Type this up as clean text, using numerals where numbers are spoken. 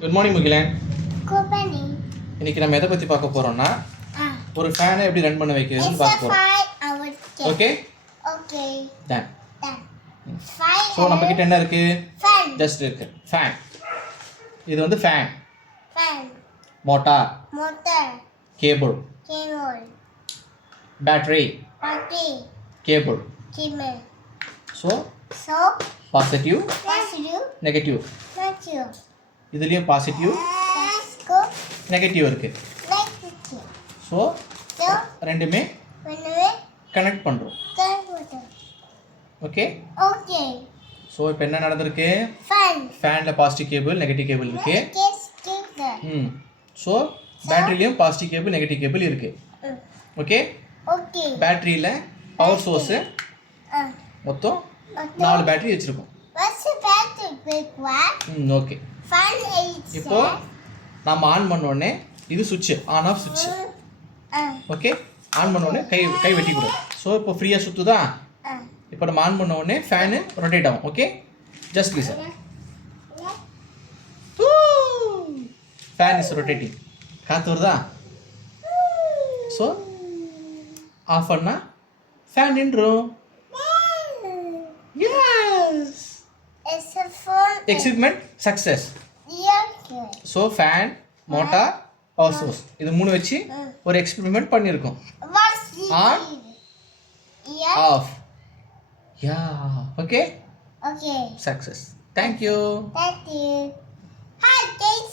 Good morning Mugilan. Good morning. இன்னைக்கு நம்ம எதை பத்தி பார்க்க போறோம்னா ஒரு ஃபேனை எப்படி ரன் பண்ண வைக்கிறதுன்னு பார்க்க போறோம். Okay okay done. Done. So நம்ம கிட்ட என்ன இருக்கு? ஃபேன். ஜஸ்ட் இருக்கு ஃபேன். இது வந்து fan, fan. Motor, motor. Cable, cable. Battery, battery. Cable. Cable. So சோப். Positive, positive. நெகட்டிவ். நெகட்டிவ். இதுலயும் பாசிட்டிவ், பாஸ்கோ. நெகட்டிவ் இருக்கு. நெகட்டிவ். ஸோ சோ ரெண்டுமே பண்ணுவே கனெக்ட் பண்றோம். கரெக்ட். ஓகே. ஓகே. ஸோ இப்போ என்ன நடந்திருக்கு? Fan. ஃபேன்ல positive cable, negative cable இருக்கு. Case case. So பேட்டரியிலையும் positive cable, negative cable இருக்கு. ஓகே. ஓகே. பேட்டரியில் பவர் சோர்ஸு மொத்தம் 4 பேட்டரி வச்சுருக்கோம். Watts battery பிக்வா? Okay. Fan eight. இப்போ நம்ம ஆன் பண்ண உடனே இது சுவிட்ச் ஆன் ஆஃப் சுவிட்ச். ஓகே. ஆன் பண்ண உடனே கை வெட்டிக்கூடாது. ஸோ இப்போ ஃப்ரீயாக சுற்றுதா? இப்போ நம்ம ஆன் பண்ண உடனே ஃபேனு ரொட்டேட் ஆகும். Okay. Just listen. Fan is rotating. காற்று வருதா? ஸோ ஆஃப் பண்ணால் ஃபேன் நின்றும். Yes, experiment success. So fan, motor, power source இது 3 வச்சு ஒரு எக்ஸ்பெரிமெண்ட் பண்ணியிருக்கோம். On, off. Yeah. Okay. Okay. Success. Thank you. Thank you. Hi, guys.